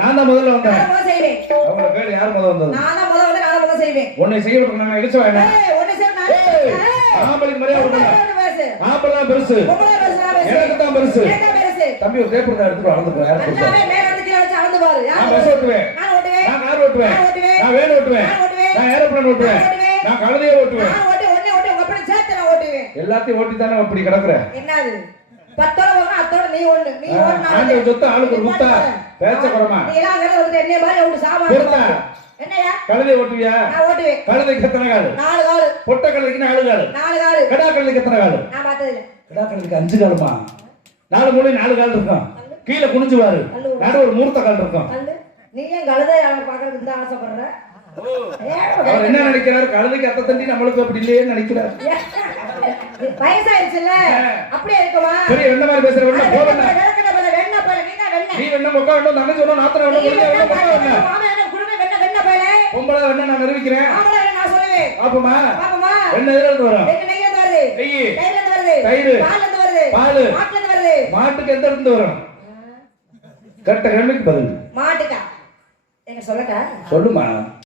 நான் தான் முதல்ல வந்தேன். நான் முதல்ல செய்வேன். அவங்கள கேளு யார் முதல்ல வந்தது? நான் தான் முதல்ல வந்து நான் முதல்ல செய்வேன். உன்னை செய்ய விட்டு நான் இடிச்சு வாங்க. உன்னை செய்ய நான் ஆம்பளைக்கு மரியாதை கொடுங்க. ஆம்பளை தான் பெருசு. எனக்கு தான் பெருசு. தம்பி ஒரு பேப்பர் தான் எடுத்து வளர்ந்துட்டு யார் கொடுத்தா? எல்லாமே மேல இருந்து கீழ வச்சு அளந்து பாரு. நான் பஸ் ஓட்டுவேன். நான் ஓட்டுவேன். நான் கார் ஓட்டுவேன். நான் வேன் ஓட்டுவேன். நான் ஏரோப்ளேன் ஓட்டுவேன். நான் கழுதையை ஓட்டுவேன். நான் ஓட்டி உங்க அப்படி சேர்த்து நான் ஓட்டுவேன். எல்லாத்தையும் ஓட்டி தானே அப்படி கிடக்குற. என்னது? பத்தோட போக அத்தோட நீ ஓடு. நீ ஓடுனா ஆண்டு சொத்து ஆளுக்கு ஒரு முத்தா. பேச்ச குறமா. நீ எல்லாம் அங்க வந்து என்னைய மாதிரி ஓடு சாமான். பொறுத்தா. என்னையா? கழுதை ஓட்டுவியா? நான் ஓட்டுவேன். கழுதைக்கு எத்தனை கால்? 4 கால். பொட்ட கழுதைக்கு 4 கால். 4 கால். கடா கழுதைக்கு எத்தனை கால்? நான் பார்த்தது இல்ல. கடா கழுதைக்கு 5 காலுமா? 4 மூலை 4 கால் இருக்கும். கீழே குனிஞ்சு வாரு. நடு ஒரு மூர்த்த கால் இருக்கும். நீ ஏன் கழுதை பார்க்கறதுக்கு இந்த ஆசைப்படுற? அவர் என்ன நினைக்கிறார்? கழுதைக்கு அத்தை தண்டி நம்மளுக்கு அப்படி இல்லையே நினைக்கிறார். வயசாயிருச்சுல்ல அப்படியே இருக்குமா? பெரிய என்ன மாதிரி பேசுற? வெண்ண போறேன். வெண்ண போல நீங்க வெண்ண. நீ வெண்ண முக்கா வெண்ண தங்கச்சி வெண்ண நாத்தன வெண்ண வெண்ண. மாமா என்ன குடுமே வெண்ண வெண்ண போல. பொம்பளை வெண்ண நான் நிரூபிக்கிறேன். ஆம்பளை நான் சொல்லுவேன். பாப்பமா? பாப்பமா? வெண்ண எதுல இருந்து வரும்? வெண்ண நெய்யில இருந்து வருது. நெய். நெய்யில இருந்து வருது. தயிர். பால்ல இருந்து வருது. பால். மாட்டுல இருந்து வருது. மாட்டுக்கு எந்த இருந்து வரும்? கட்ட கண்ணுக்கு பதில். மாட்டுக்கா? எங்க சொல்லட்டா? சொல்லுமா.